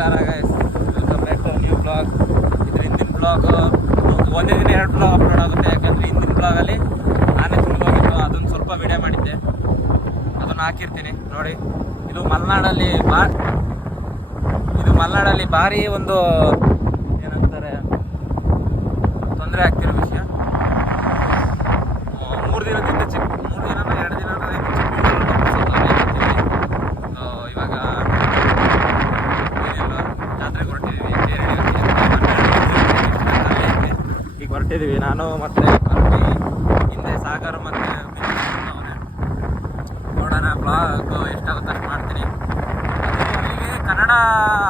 ನಮಸ್ಕಾರ welcome back to new blog ಇದ್ರ ಹಿಂದಿನ ಬ್ಲಾಗ್ ಒಂದೇ ದಿನ ಎರಡು ಬ್ಲಾಗ್ ಅಪ್ಲೋಡ್ ಆಗುತ್ತೆ. ಯಾಕಂದ್ರೆ ಹಿಂದಿನ ಬ್ಲಾಗಲ್ಲಿ ನಾನೇ ಹೋಗಿದ್ದು ಅದನ್ನು ಸ್ವಲ್ಪ ವಿಡಿಯೋ ಮಾಡಿದ್ದೆ. ಅದನ್ನು ಹಾಕಿರ್ತೀನಿ, ನೋಡಿ. ಇದು ಮಲೆನಾಡಲ್ಲಿ ಬಾ, ಇದು ಮಲೆನಾಡಲ್ಲಿ ಭಾರಿ ಒಂದು, ಏನಂತಾರೆ, ತೊಂದರೆ ಆಗ್ತಿರೋ ಮೂರು ದಿನದಿಂದ ಚಿಕ್ಕ ಮೂರು ದಿನ ಎರಡು ದಿನ ಇವಾಗ ಏನಿಲ್ಲ ಜಾತ್ರೆಗೆ ಹೊರಟಿದ್ದೀವಿ ಈಗ ಹೊರಟಿದ್ದೀವಿ ನಾನು ಮತ್ತೆ ಕರ್ಮಿ ಹಿಂದೆ ಸಾಗರ್ ಮತ್ತೆ. ನೋಡೋಣ, ಬ್ಲಾಗ್ ಎಷ್ಟಾಗುತ್ತೆ ಅಷ್ಟು ಮಾಡ್ತೀನಿ. ಅದೇ ಕನ್ನಡ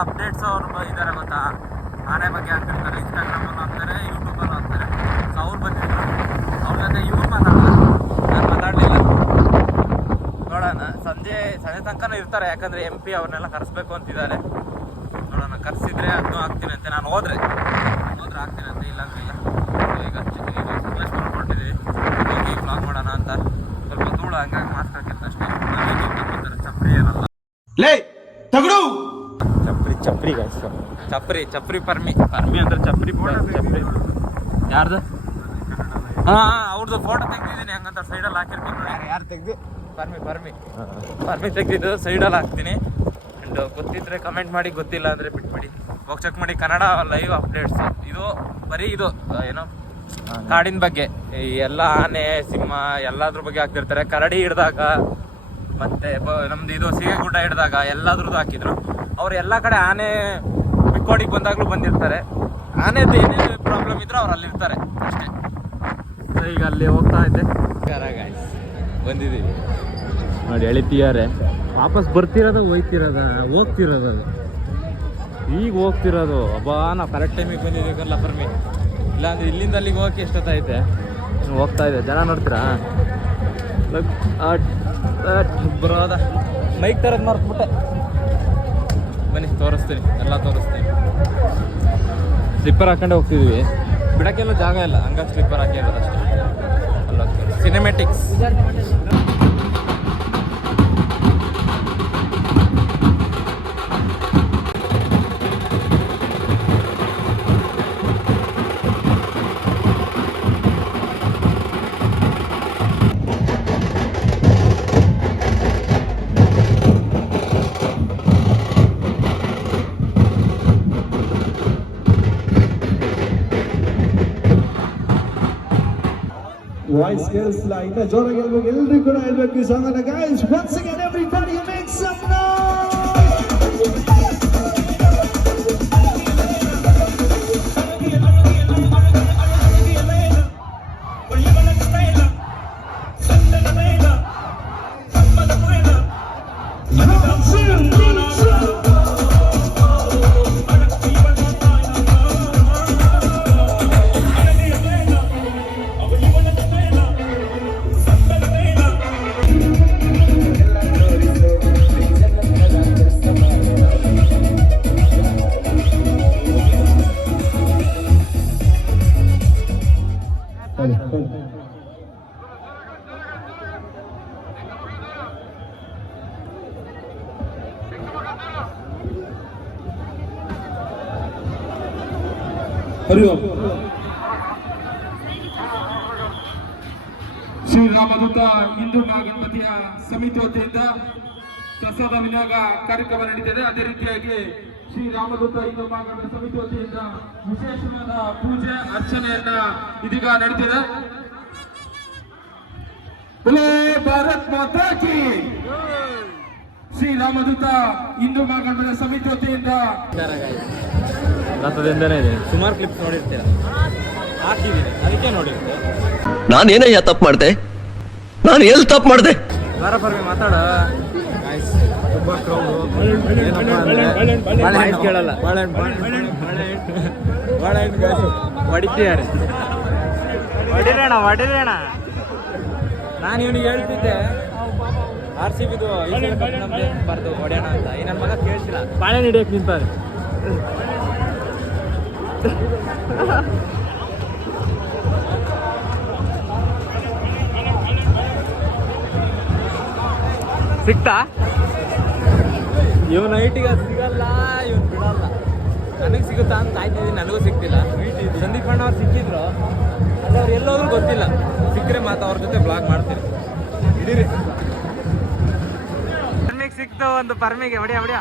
ಅಪ್ಡೇಟ್ಸ್ ಅವ್ರು ಇದ್ದಾರೆ ಗೊತ್ತಾ? ಆನೆ ಬಗ್ಗೆ ಹಾಕ್ತಿರ್ತಾರೆ ಅಲ್ಲಿ ಹಾಕ್ತಾರೆ ಯೂಟ್ಯೂಬಲ್ಲೂ ಹಾಕ್ತಾರೆ ಸೊ ಅವ್ರು ಬಂದಿದ್ರು. ಅವ್ರ ಜೊತೆ ಇವ್ರು ಮಾತಾಡೋದು ನಾನು ಮಾತಾಡಲಿಲ್ಲ. ನೋಡೋಣ, ಸಂಜೆ ಸಂಜೆ ತನಕನೂ ಇರ್ತಾರೆ. ಯಾಕಂದ್ರೆ ಎಂ ಪಿ ಅವ್ರನ್ನೆಲ್ಲ ಕರೆಸ್ಬೇಕು ಅಂತಿದ್ದಾರೆ. ನೋಡೋಣ, ಕರೆಸಿದ್ರೆ ಅದನ್ನು ಹಾಕ್ತೀನಿ ಅಂತೆ. ನಾನು ಹೋದ್ರೆ. ಹೋದ್ರೆ ಹಾಕ್ತೀನಿ ಅಂತ ಇಲ್ಲ ಅಂತ ಇಲ್ಲ So ಈಗ ಚಿಕ್ಕ ಈಗ ಸಕಲೇಶ್ಪುರ ಹೊರಟಿದ್ದೀವಿ ಹೋಗಿ ಬ್ಲಾಗ್ ಮಾಡೋಣ ಅಂತ. ಸ್ವಲ್ಪ ಧೂಳು ಹಂಗಾಗಿ ಮಾಸ್ಕ್ ಹಾಕಿರ್ತ ಅಷ್ಟೇ. ಚಪ್ರಿ ಏನಲ್ಲ ಲೇ ತಗಡು. ಚಪ್ರಿ ಚಪ್ರಿ ಚಪ್ರಿ ಚಪ್ರಿ ಪರ್ಮಿ. ಪರ್ಮಿ ಅಂದ್ರೆ ಚಪ್ರಿ ಚಪ್ರಿ ಯಾರ್ದು? ಹಾ ಅವ್ರದ್ದು ಫೋಟೋ ತೆಗ್ದಿದ್ದೀನಿ. ಹಂಗಂತ ಸೈಡಲ್ಲಿ ಹಾಕಿರ್ತೀನಿ ಯಾರು ಯಾರು ತೆಗ್ದು? ಪರ್ಮಿ ಪರ್ಮಿ. ಪರ್ಮಿ ತೆಗ್ದಿದ್ದು ಸೈಡಲ್ಲಿ ಹಾಕ್ತೀನಿ. ಆ್ಯಂಡ್ ಗೊತ್ತಿದ್ರೆ ಕಮೆಂಟ್ ಮಾಡಿ ಗೊತ್ತಿಲ್ಲ ಅಂದರೆ ಬಿಟ್ಬಿಡಿ. ಹೋಗಿ ಚೆಕ್ ಮಾಡಿ ಕನ್ನಡ ಲೈವ್ ಅಪ್ಡೇಟ್ಸ್ ಇದು ಬರೀ ಇದು ಏನು ಕಾಡಿನ ಬಗ್ಗೆ. ಈ ಎಲ್ಲ ಆನೆ ಸಿಂಹ ಎಲ್ಲದ್ರ ಬಗ್ಗೆ ಹಾಕ್ತಿರ್ತಾರೆ. ಕರಡಿ ಹಿಡ್ದಾಗ ಮತ್ತೆ ನಮ್ದು ಇದು ಸೀಗೆ ಗುಡ್ಡ ಹಿಡ್ದಾಗ ಎಲ್ಲದ್ರದ್ದು ಹಾಕಿದ್ರು. ಅವ್ರು ಎಲ್ಲ ಕಡೆ ಆನೆ ಬಿಕ್ಕೋಡಿಗೆ ಬಂದಾಗಲೂ ಬಂದಿರ್ತಾರೆ. ಆನೆದು ಏನೇನು ಪ್ರಾಬ್ಲಮ್ ಇದ್ರೆ ಅವ್ರು ಅಲ್ಲಿರ್ತಾರೆ ಅಷ್ಟೇ. ಸೊ ಈಗ ಅಲ್ಲಿ ಹೋಗ್ತಾ ಇದ್ದೆ. ಬಂದಿದ್ದೀವಿ. ನೋಡಿ ಎಳಿತೀಯಾರೆ ವಾಪಸ್ ಬರ್ತಿರೋದ ಹೋಯ್ತಿರೋದ ಹೋಗ್ತಿರೋದು ಅದು. ಈಗ ಹೋಗ್ತಿರೋದು. ಅಬ್ಬಾ ನಾವು ಕರೆಕ್ಟ್ ಟೈಮಿಗೆ ಬಂದಿದ್ದೀವಿ ಪರ್ಮಿ ಇಲ್ಲಾಂದ್ರೆ ಇಲ್ಲಿಂದ ಅಲ್ಲಿಗೆ ಹೋಗಕ್ಕೆ ಎಷ್ಟೊತ್ತೈತೆ ಹೋಗ್ತಾ ಇದೆ. ಜನ ನೋಡ್ತೀರಾ? ಬರೋದ. ಮೈಕ್ ತರದ್ ಮರ್ತ್ಬಿಟ್ಟೆ. ಬನ್ನಿ ತೋರಿಸ್ತೀನಿ. ಎಲ್ಲ ತೋರಿಸ್ತೀನಿ. ಸ್ಲಿಪ್ಪರ್ ಹಾಕೊಂಡೆ ಹೋಗ್ತಿದ್ವಿ. ಬಿಡಕ್ಕೆಲ್ಲ ಜಾಗ ಇಲ್ಲ. ಹಂಗಾಗಿ ಸ್ಲಿಪ್ಪರ್ ಹಾಕಿ ಅಷ್ಟೇ ಅಲ್ಲಿ ಸಿನಿಮೆಟಿಕ್ಸ್ ವಾಯ್ಸ್ ಕೇಳಿಸ್ತಿಲ್ಲ ಇನ್ನ ಜೋರಾಗಿ ಹೇಳ್ಬೇಕು ಎಲ್ರಿಗೂ ಕೂಡ ಹೇಳ್ಬೇಕು ಈ ಸಾಂಗ್ ಅನ್ನ guys once again everybody make some ಹರಿ ಓಂ ಶ್ರೀರಾಮದೂತ ಹಿಂದೂ ಮಹಾಗಣಪತಿಯ ಸಮಿತಿ ವತಿಯಿಂದ ಪ್ರಸಾದ ವಿನಿಯೋಗ ಕಾರ್ಯಕ್ರಮ ನಡೀತಿದೆ. ಅದೇ ರೀತಿಯಾಗಿ ಶ್ರೀರಾಮದೂತ ಹಿಂದೂ ಮಹಾಗಣಪತಿ ಸಮಿತಿ ವತಿಯಿಂದ ವಿಶೇಷವಾದ ಪೂಜೆ ಅರ್ಚನೆಯನ್ನ ಇದೀಗ ನಡೀತಿದೆ. ಬುಲೋ ಭಾರತ್ ಮಾತಾ ಕಿ. ಶ್ರೀರಾಮದೂತ ಹಿಂದೂ ಮಹಾಗಣಪತಿ ಸಮಿತಿ ವತಿಯಿಂದ ರಥದಿಂದನೇ ಇದೆ. ಸುಮಾರು ಕ್ಲಿಪ್ಸ್ ನೋಡಿರ್ತೀರ? ಹಾಕಿದ್ದೀನಿ ಅದಕ್ಕೆ ನೋಡಿರ್ತೀರ? ನಾನೇನಯ್ಯ ತಪ್ಪು ಮಾಡ್ದೆ? ನಾನು ಎಲ್ಲಿ ತಪ್ಪು ಮಾಡ್ದೆ? ಬಾರ ಪರ್ವಿ ಮಾತಾಡ. ತುಂಬ ಕ್ರೌಡು ಕೇಳಲ್ಲ. ಬಾಳೆಹಣ್ಣು ಬಾಳೆಹಣ್ಣು. ಗಾಸು ಹೊಡಿತೀಯಾರೆ ಹೊಡಿರೋಣ ಹೊಡಿರೋಣ ನಾನು ಇವನಿಗೆ ಹೇಳ್ತಿದ್ದೆ ಆರ್ ಸಿ ಬಿದು ಬರ್ದು ಹೊಡೆಯೋಣ ಅಂತ. ಈ ನನ್ನ ಮಗ ಕೇಳಿಸಿಲ್ಲ. ಬಾಳೆಹಣ್ಣು ಹಿಡಿಯಕ್ಕೆ ನಿಂತಾರೆ. ಸಿಕ್ತಾ? ಇವನ್ ನೈಟಿಗೆ ಸಿಗಲ್ಲ, ಇವನು ಬಿಡಲ್ಲ. ನನಗೆ ಸಿಗುತ್ತಾ ಅಂತ ಆಯ್ತಿದ್ದೀನಿ ನನಗೂ ಸಿಕ್ತಿಲ್ಲ ಸಂದೀಪ್ ಅಣ್ಣ ಅವ್ರು ಸಿಕ್ಕಿದ್ರು. ಅಲ್ಲ ಅವ್ರು ಎಲ್ಲೋದ್ರೂ ಗೊತ್ತಿಲ್ಲ. ಸಿಕ್ಕರೆ ಮಾತು ಅವ್ರ ಜೊತೆ ಬ್ಲಾಗ್ ಮಾಡ್ತೀನಿ. ಇಡೀರಿ. ಪರ್ಮಿಗೆ ಸಿಕ್ತು, ಒಂದು ಪರ್ಮಿಗೆ. ಹೊಡಿಯ ಹೊಡಿಯ.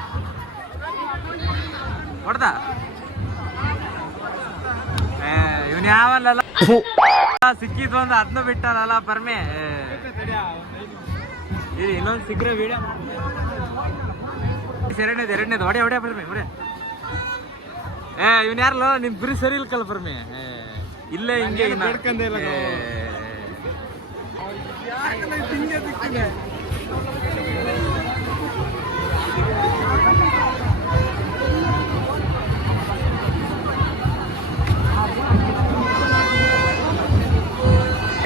ಹೊಡ್ದ? ಇವನ್ ಯಾವಲ್ಲ ಸಿಕ್ಕಿದ್ದು ಒಂದು ಅದನ್ನು ಬಿಟ್ಟಲ್ಲ ಪರ್ಮಿ. ಇನ್ನೊಂದು ಸಿಕ್ಕರೆ ವಿಡಿಯೋ ಎರಡನೇದು ಎರಡನೇದು. ಹೊಡೆ ಹೊಡೆ ಬರ್ಮಿ ಹೊಡೆ. ಏ ಇವನ್ ಯಾರಲ್ಲ ನಿನ್ ಗುರಿ ಸರಿ ಇಲ್ಕಲ್ಲ ಬರ್ಮಿ. ಇಲ್ಲೇ ಹಿಂಗೆ.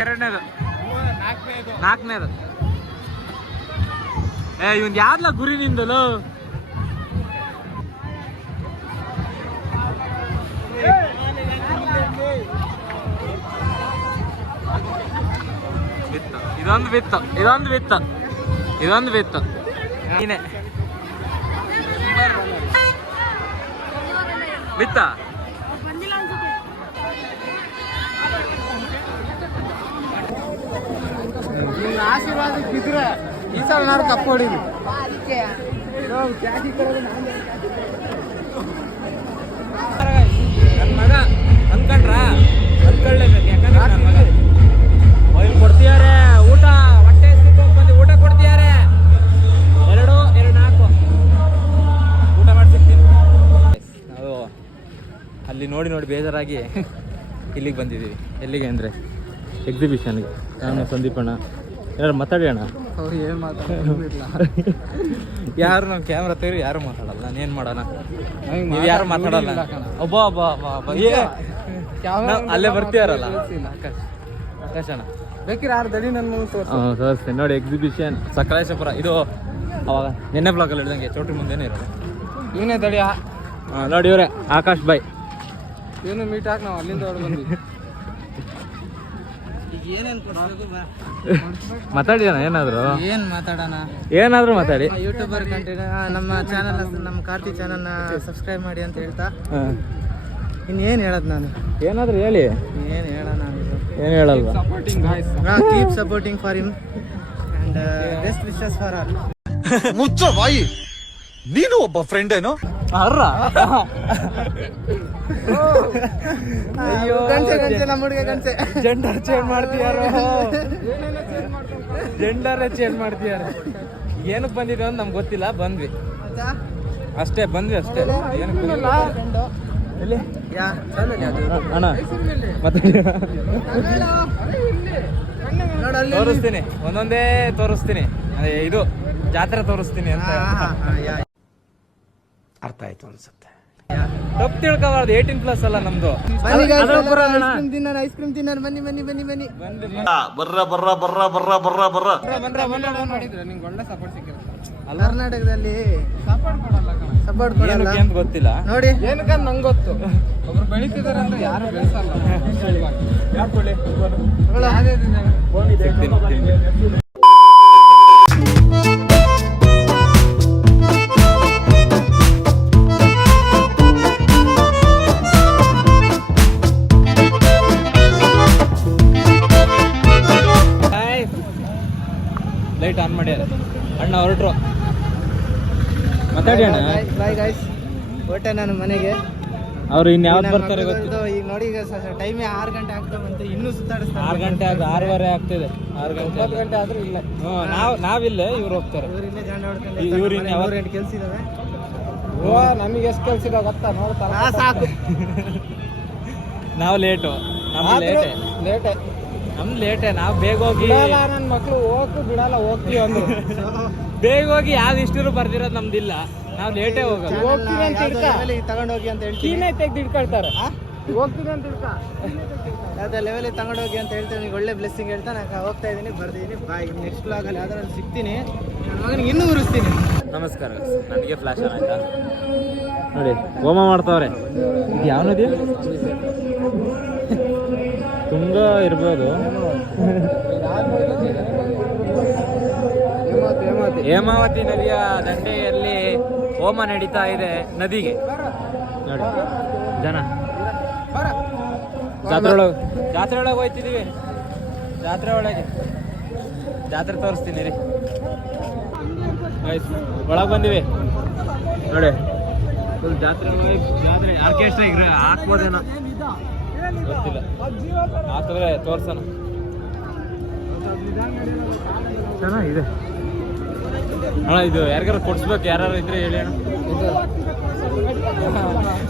ಎರಡನೇದು. ನಾಲ್ಕನೇದು. ಏ ಇವನ್ ಯಾವ್ದಲ್ಲ ಗುರಿ ನಿಂದಲು? ಇದೊಂದು ಬಿತ್ತು ಇದೊಂದು ಬಿತ್ತು ಇದೊಂದು ಬಿತ್ತು ನೀನೆ. ಬಿತ್ತ ಆಶೀರ್ವಾದಕ್ಕಿದ್ರೆ ಈ ಸಲ ನಾನು ಕಪ್ ಹೊಡಿದ್ವಿ ನೋಡಿ ನೋಡಿ ಬೇಜಾರಾಗಿ ಇಲ್ಲಿಗೆ ಬಂದಿದ್ದೀವಿ. ಎಲ್ಲಿಗೆ ಅಂದರೆ ಎಕ್ಸಿಬಿಷನ್ಗೆ ನಾನು ಸಂದೀಪಣ್ಣ ಯಾರು ಮಾತಾಡಿ ಅಣ್ಣ? ಅವ್ರು ಏನು ಮಾತಾಡೋದಿಲ್ಲ. ಯಾರು ನಮ್ಮ ಕ್ಯಾಮ್ರಾ ತೆಗ್ರಿ ಯಾರು ಮಾತಾಡಲ್ಲ. ನಾನು ಏನು ಮಾಡೋಣ? ನೀವು ಯಾರು ಮಾತಾಡಲ್ಲ? ಒಬ್ಬ ಒಬ್ಬ ಅಲ್ಲೇ ಬರ್ತೀಯಾರಲ್ಲ? ಆಕಾಶ್. ಅಣ್ಣ. ನನ್ನ ತೋರಿಸ್ತೀನಿ. ನೋಡಿ ಎಕ್ಸಿಬಿಷನ್ ಸಕಲೇಶಪುರ. ಇದು ಅವಾಗ ನಿನ್ನೆ ಬ್ಲಾಗಲ್ಲಿ ಹೇಳ್ದಂಗೆ ಚೌಟ್ರಿ ಮುಂದೆನೇ ಇರೋದು. ಇವನೇ ತಡಿಯ ನೋಡಿ ಇವರೇ ಆಕಾಶ್ ಬಾಯ್. ಇವನು ಮೀಟ್ ಹಾಕಿ ನಾವು ಅಲ್ಲಿಂದ ಹೊರಗೆ ಬಂದ್ವಿ. ಮಾತಾಡಿ ಅಣ್ಣ ಏನಾದ್ರು? ಏನ್ ಮಾತಾಡೋಣ? ಏನಾದ್ರು ಮಾತಾಡಿ. ಯೂಟ್ಯೂಬರ್ ಕಂಟೆಂಟ್ ನಮ್ಮ ಚಾನಲ್ ನಮ್ಮ ಕಾರ್ತಿ ಚಾನಲ್ನ ಸಬ್ಸ್ಕ್ರೈಬ್ ಮಾಡಿ ಅಂತ ಹೇಳ್ತಾ. ಇನ್ನೇನು ಹೇಳೋದು ನಾನು? ಏನಾದ್ರು ಹೇಳಿ. ಏನು ಹೇಳೋಣ ಏನು ಹೇಳಲ್ವಾ? Supporting guys keep supporting for him and best wishes for all ಮುಚ್ಚ ಬಾಯಿ ನೀನು ಒಬ್ಬ ಫ್ರೆಂಡ್ ಏನೋ? ಅರ್ರ. ಅಯ್ಯೋ ಗಂಟೆ ಗಂಟೆ ನಮ್ಮ ಹುಡುಗ ಗಂಟೆ. ಜೆಂಡರ್ ಚೇಂಜ್ ಮಾಡ್ತೀಯಾರೋ? ಜೆಂಡರ್ ಚೇಂಜ್ ಮಾಡ್ತೀಯಾರ? ಏನಕ್ಕೆ ಬಂದಿದ್ದೀವಿ ಅಂತ ನಮ್ಗೆ ಗೊತ್ತಿಲ್ಲ ಬಂದ್ವಿ. ಅಷ್ಟೇ ಬಂದ್ವಿ ಅಷ್ಟೇ. ಏನಕ್ಕೆ? ಎಲ್ಲಿ? ಅಣ್ಣ ಮತ್ತೆ ತೋರಿಸ್ತೀನಿ. ಒಂದೊಂದೇ ತೋರಿಸ್ತೀನಿ. ಇದು ಜಾತ್ರೆ ತೋರಿಸ್ತೀನಿ ಅಂತ ಅರ್ಥ ಆಯ್ತು ಅನ್ಸುತ್ತೆ. ತಪ್ಪು ತಿಳ್ಕೋಬಾರ್ದು ಏಯ್ಟೀನ್ ಪ್ಲಸ್ ಅಲ್ಲ ನಮ್ದು. ತಿನ್ನೋಣ ಐಸ್ ಕ್ರೀಮ್ ತಿನ್ನೋಣ ಬನ್ನಿ ಬನ್ನಿ ಬನ್ನಿ ಬನ್ನಿ. ಬಂದು ಬರ್ರ ಬರ್ರ ಬರ್ರ ಬರ್ರ ಬರ್ರ ಬರ್ರ. ಬಂದ್ರ ಬಂದ್ರ ಮಾಡಿದ್ರೆ? ನಿಂಗೆ ಒಳ್ಳೆ ಸಪೋರ್ಟ್ ಸಿಕ್ಕಿರುತ್ತೆ. ಕರ್ನಾಟಕದಲ್ಲಿ ಸಪೋರ್ಟ್ ಕೊಡಲ್ಲ ಸಪೋರ್ಟ್ ಕೊಡಲ್ಲ. ಏನಕ್ಕೆ ಅಂತ ಗೊತ್ತಿಲ್ಲ. ನೋಡಿ. ಏನಕ್ಕಂತ ನಂಗೆ ಗೊತ್ತು. ಒಬ್ರು ಬೆಳಿತಿದಾರೆ ಅಂದ್ರೆ ಯಾರು ಬೆಳೆಸಲ್ಲ. ಸಿಗ್ತೀನಿ ತಿನ್ನಿ. ಲೈಟ್ ಆನ್ ಮಾಡ್ಯಾರ ಅಣ್ಣ ಹೊರಟ್ರು. ಮಾತಾಡಿ ಅಣ್ಣ. ಬಾಯ್ ಗಾಯ್ಸ್ ಹೊರಟೆ ನಾನು ಮನೆಗೆ. ಅವ್ರು ಇನ್ನು ಯಾವ್ದು ಬರ್ತಾರೆ ಗೊತ್ತಿಲ್ಲ. ಈಗ ನೋಡಿ ಈಗ ಟೈಮೇ ಆರು ಗಂಟೆ ಆಗ್ತಾ ಬಂತು. ಇನ್ನೂ ಸುತ್ತಾಡಿಸ್ತಾರೆ ಆರು ಗಂಟೆ ಆಗ ಆರೂವರೆ ಆಗ್ತಿದೆ. ಆರು ಗಂಟೆ ಹತ್ತು ಗಂಟೆ ಆದರೂ ಇಲ್ಲ. ಹ್ಞೂ ನಾವು ನಾವಿಲ್ಲ ಇವ್ರು ಹೋಗ್ತಾರೆ. ಇವ್ರು ಇಲ್ಲೇ ಹೊಡ್ಕೊಂಡು ಇವ್ರು ಇನ್ನು ಯಾವ ಯಾವತ್ತು- ಕೆಲಸ ಎಂಟು ಇದಾವೆ. ಓ ನಮಗೆ ಎಷ್ಟು ಕೆಲಸ ಇದಾವೆ ಗೊತ್ತಾ? ನೋಡ್ತಾರೆ ಸಾಕು. ನಾವು ಲೇಟು ಲೇಟೇ ಲೇಟೇ ಲೇಟೆ ನಮ್ದು ಲೇಟೇನಾ ನಾವು ಬೇಗ ಹೋಗಿ ಬಿಡಲ್ಲ ನನ್ನ ಮಕ್ಕಳು ಹೋಗು ಬಿಡಲ್ಲ ಹೋಗ್ತೀವಿ ಅಂದ್ರು. ಬೇಗ ಹೋಗಿ ಯಾವ್ದು ಇಷ್ಟಿರು ಬರ್ದಿರೋದು ನಮ್ದಿಲ್ಲ. ನಾವು ಲೇಟೇ ಹೋಗೋದು. ಹೋಗ್ತೀನಿ ಅಂತ. ಲೆವೆಲಿಗೆ ತಗೊಂಡೋಗಿ ಅಂತ ಹೇಳ್ತೀನಿ. ಕೀನೇ ತೆಗ್ದು ಇಟ್ಕೊಳ್ತಾರೆ. ಹೋಗ್ತೀನಿ ಅಂತ ಇಡ್ಕ. ಯಾವ್ದೋ ಲೆವೆಲಿಗೆ ತಗೊಂಡೋಗಿ ಅಂತ ಹೇಳ್ತೀನಿ. ನಿಮ್ಗೆ ಒಳ್ಳೆ ಬ್ಲೆಸ್ಸಿಂಗ್ ಹೇಳ್ತಾ ನಾನು ಹೋಗ್ತಾ ಇದ್ದೀನಿ ಬರ್ದಿದ್ದೀನಿ ಬಾಯ್. ನೆಕ್ಸ್ಟ್ ಬ್ಲಾಗಲ್ಲಿ ಯಾವ್ದಾರು ಸಿಗ್ತೀನಿ. ನನ್ನ ಮಗನಿಗೆ ಇನ್ನೂ ಉರಿಸ್ತೀನಿ. ನಮಸ್ಕಾರ ನನಗೆ ಫ್ಲಾಶ್ ಆಯ್ತಾ? ನೋಡಿ ಹೋಮ ಮಾಡ್ತಾವ್ರೆ. ಇದು ಯಾವ ನದಿ? ತುಂಗ ಇರ್ಬೋದು. ಹೇಮಾವತಿ ನದಿಯ ದಂಡೆಯಲ್ಲಿ ಹೋಮ ನಡೀತಾ ಇದೆ ನದಿಗೆ. ನೋಡಿ, ಜನ. ಜಾತ್ರೆ ಒಳಗೆ ಜಾತ್ರೆ ಒಳಗೆ ಹೋಯ್ತಿದೀವಿ ಜಾತ್ರೆ ಒಳಗೆ. ಜಾತ್ರೆ ತೋರಿಸ್ತೀನಿ ರೀ ಒಳಗೆ ಬಂದಿವಿ. ನೋಡಿ. ಜಾತ್ರೆ ಜಾತ್ರೆ ಆರ್ಕೆಸ್ಟ್ರಾ ಈಗ ಹಾಕ್ಬೋದೇನೋ. ಗೊತ್ತಿಲ್ಲ. ಹಾಕಿದ್ರೆ ತೋರ್ಸೋಣ. ಚೆನ್ನಾಗಿದೆ. ಅಣ್ಣ ಇದು ಯಾರಿಗಾರ ಕೊಡ್ಸ್ಬೇಕು ಯಾರು ಇದ್ರೆ ಹೇಳಿ ಅಣ್ಣ.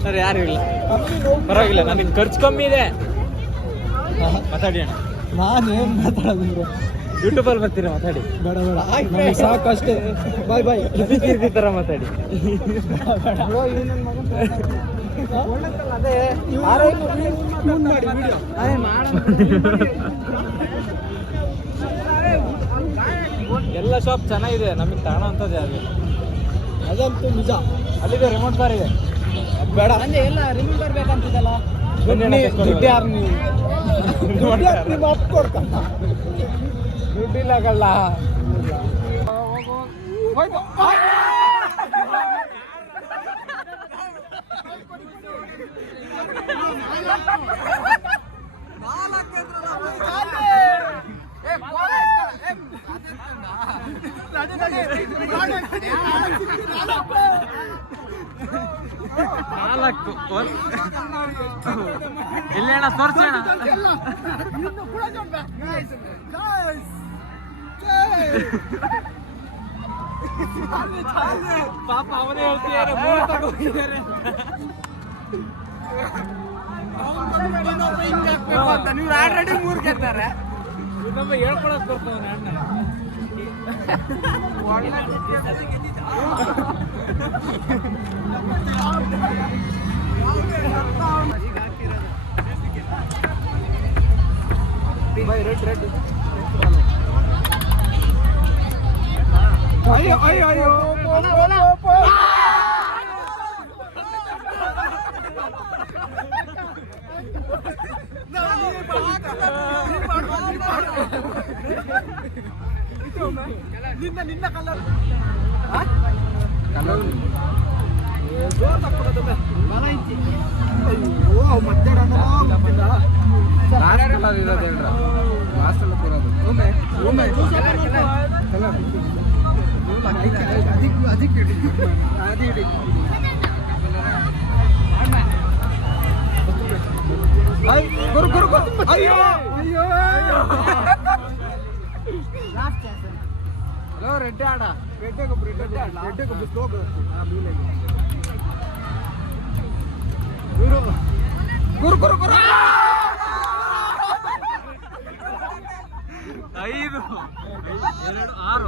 ಸರ್ ಯಾರು ಇಲ್ಲ? ಪರವಾಗಿಲ್ಲ ನನಗೆ ಖರ್ಚು ಕಮ್ಮಿ ಇದೆ. ಮಾತಾಡಿ ಅಣ್ಣ. ನಾನು ಮಾತಾಡೋದು ಯೂಟ್ಯೂಬಲ್ಲಿ ಬರ್ತೀರಾ ಮಾತಾಡಿ? ಬೇಡ ಬೇಡ. ಸಾಕು ಅಷ್ಟೇ ಬಾಯ್ ಬಾಯ್ ಕೀರ್ತಿ ತರ ಮಾತಾಡಿ. ಎಲ್ಲ ಶಾಪ್ ಚೆನ್ನಾಗಿದೆ ನಮಗೆ ತಾಣ ಅಂತ ಯಾರು? ಅದಂತೂ ನಿಜ. ಅಲ್ಲಿದೆ ರಿಮೋಟ್ ಬಾರ್ ಇದೆ. ಬೇಡ. ಅಂದ್ರೆ ಎಲ್ಲ ರಿಮೋಟ್ ಅಣ್ಣ, ತೆಕ್ಕೊಳ್ಳಿ. ದುಡ್ಡು ಯಾರು ನೀವು? ದುಡ್ಡಿಲ್ಲಾಗಲ್ಲ. ನಾಲ್ಕು. ಒಂದ್- ಎಲ್ಲಿ ಅಣ್ಣ? ತೋರಿಸಿ ಅಣ್ಣ. ಪಾಪ ಅವನೇ ಹೇಳ್ತಿದ್ದಾರೆ ಮೂರು ತಗೋಗಿದ್ದಾರೆ ನೀವು ಆಲ್ರೆಡಿ ಮೂರ್ ಗೆದ್ದಾರೆ ಇನ್ನೊಬ್ಬ ಹೇಳ್ಕೊಳಕ್ ಬರ್ತಾವನೆ ಅಣ್ಣ ಅಯ್ಯೋ ಅಯ್ಯೋ ಅಯ್ಯೋ. ನಿನ್ನ ನಿನ್ನ ಕಲರ್ ಅಯ್ಯೋ ಮಧ್ಯಾಹ್ನ ಗುರು ಗುರು ಗುರು ಅಯ್ಯೋ ಅಯ್ಯೋ ಹಲೋ ರೆಡ್ಡಿ ಆಡ ರೆಡ್ಡೆ ಗೊಬ್ಬರ ರೆಡ್ಡೆ ರೆಡ್ಡೆ ಗೊಬ್ಬರ ಸ್ಲೋಗ್ ಗುರು ಗುರು ಗುರು ಗುರು ಐದು ಎರಡು ಆರು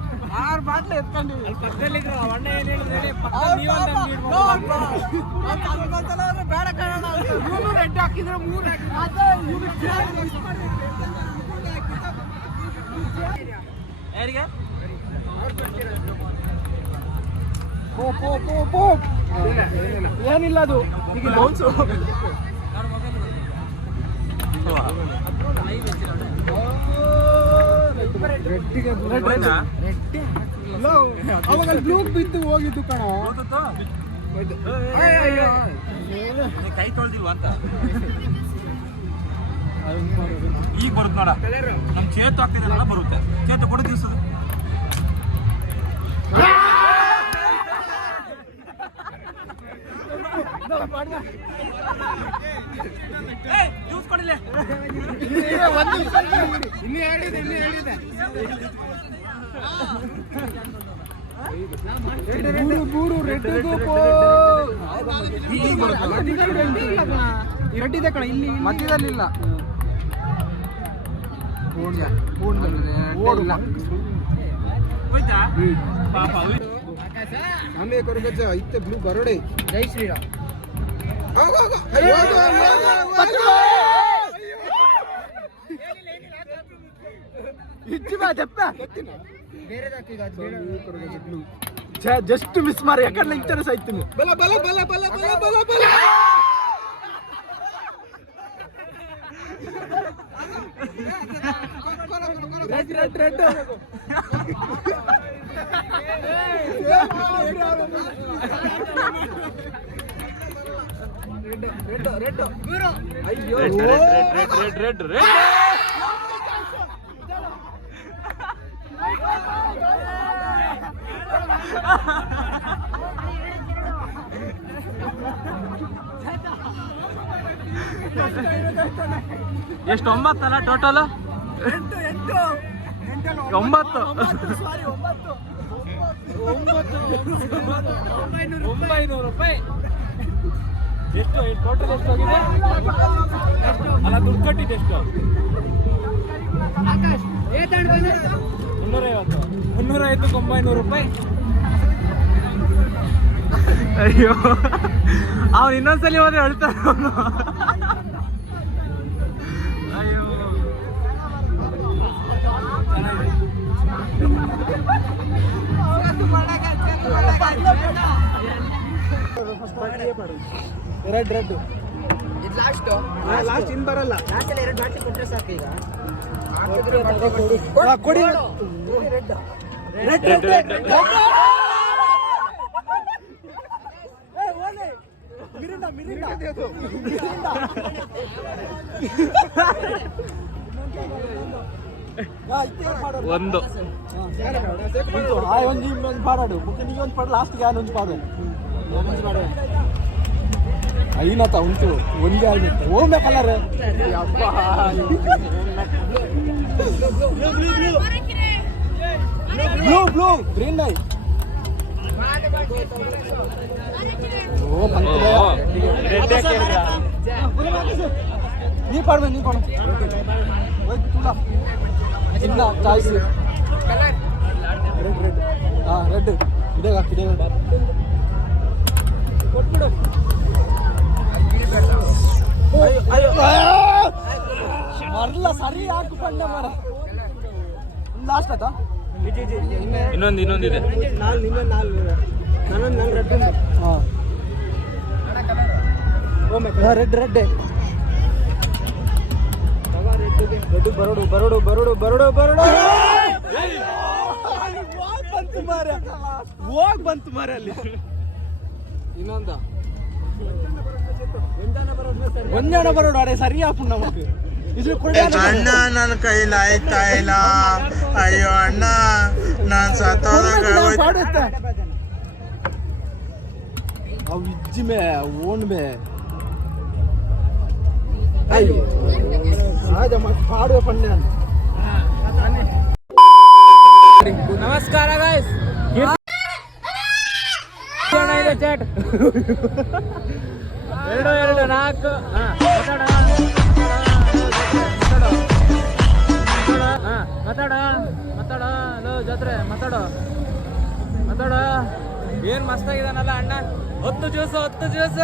ಆರು ಬಾಟ್ಲು ಎತ್ಕೊಂಡು ಪಕ್ಕದಲ್ಲಿದ್ರು ಅಣ್ಣ ಏನ್ ಹೇಳಿದ್ರೆ ಬೇಡ ಕಾರಣ ಇವನು ರೆಡ್ ಹಾಕಿದ್ರೆ ಮೂರು ಯಾರಿಗೆ? ಏನಿಲ್ಲ ಅದು. ಈಗ ಬೌನ್ಸು ರೆಡ್ಡಿಗೆ ಅವಾಗ ಬ್ಲೂ ಬಿದ್ದು ಹೋಗಿದ್ದು ಕಣ ಕೈ ತೊಳ್ದಿಲ್ವ ಅಂತ ಈಗ ಬರುತ್ತೆ. ನೋಡ ನಮ್ ಚೇತು ಆಗ್ತಿದೆಲ್ಲ ಬರುತ್ತೆ ಚೇತು ಕೊಡು ದಿವ್ಸದ ಮೂರು ಕಣ ಇಲ್ಲಿ ಮಧ್ಯದಲ್ಲಿ ಇಲ್ಲ ಇತ್ತೆ ಬ್ಲೂ ಬರಡೆ. ಜೈ ಶ್ರೀರಾಮ್. చెప్పా జస్ట్ మిస్ మరి ఎక్కడ లింక్తారు సైతు ಎಷ್ಟು ಒಂಬತ್ತಲ್ಲ ಟೋಟಲ್ ಒಂಬತ್ತು. ಒಂಬೈನೂರು ರೂಪಾಯಿ. ಎಷ್ಟು? ಟೋಟಲ್ ಎಷ್ಟು ಹೋಗಿದೆ ಅಲ್ಲ, ದುಡ್ಡು ಕಟ್ಟಿದ್ದು ಎಷ್ಟು? ಮುನ್ನೂರೈವತ್ತು. ಮುನ್ನೂರೈವತ್ತು ಒಂಬೈನೂರು ರೂಪಾಯಿ. ಅಯ್ಯೋ. ಅವ್ನು ಇನ್ನೊಂದ್ಸಲಿ ಹೋದ್ರೆ ಹೇಳ್ತಾನೆ ರೆಡ್ ರೆಡ್ ಇದು ಲಾಸ್ಟ್ ಲಾಸ್ಟ್ ಇನ್ ಬರಲ್ಲ. ಲಾಸ್ಟ್ ಎರಡು ಬಾಟ್ಲಿ ಕೊಟ್ಟರೆ ಸಾಕು ಈಗ. ಹಾ, ಕೊಡಿ. ರೆಡ್ ರೆಡ್ ರೆಡ್ ಒಂದು. ಒಂದು ಇನ್ನೊಂದು ಪಾಡಾಡು ಮುಖ್ಯ ನೀ ಒಂದು ಪಾಡು ಲಾಸ್ಟ್ಗೆ ಒಂದು ಪಾಡು. ಐನತ್ತ ಉಂಟು, ಒಂದೇ ಆಗಿತ್ತು ಓಮೆ ಕಲರ್ ಬ್ಲೂ ಬ್ಲೂ ಗ್ರೀನ್ ಐ ಓ ನೀ ನೀ ಚಾಯ್ಸ್ ರೆಡ್ ರೆಡ್ ಹಾ ರೆಡ್ ಇದೇ ಹಾಕಿದೆ ಮರಲ್ಲ ಸರಿ ಹಾಕು ಪಂಡ ಮರ ಲಾಸ್ಟ್ ಆತಾ ಇನ್ನೊಂದು ಇದೆ ನಾಲ್ ನಿನ್ನ ನಾಲ್ಕು ನನ್ನೊಂದು ನಾಲ್ ರೆಡ್ ಹಾಂ ರೆಡ್ ರೆಡ್ ರೆಡ್ ಬರಡು ಬರಡು ಬರಡು ಬರಡು ಬರಡು ಬಂತು ಮಾರ ಹೋಗ್ ಬಂತು ಮಾರ ಅಲ್ಲಿ ಇನ್ನೊಂದ. ಒಂದೇ நபரோட அடைய சரியா புண்ண நமக்கு ಇದು ಅಣ್ಣ ನನ್ನ ಕೈಲಿ ಆಯ್ತಾ ಇಲ್ಲ ಅಯ್ಯೋ ಅಣ್ಣ ನಾನು ಸತ್ತೋದಾಗ ಅವ್ ಓಣ್ಮೆ ಅಯ್ಯೋ ನಮಸ್ಕಾರ ಗಾಯ್ಸ್ ಚಾಟ್ ಎರಡು ಎರಡು ನಾಲ್ಕು. ಮಾತಾಡ ಮಾತಾಡ ಹಲೋ ಜಾತ್ರೆ ಮಾತಾಡೋ ಮಾತಾಡ ಏನ್ ಮಸ್ತಾಗಿದಾನಲ್ಲ ಅಣ್ಣ? ಹತ್ತು ಜ್ಯೂಸ್ ಹತ್ತು ಜ್ಯೂಸ್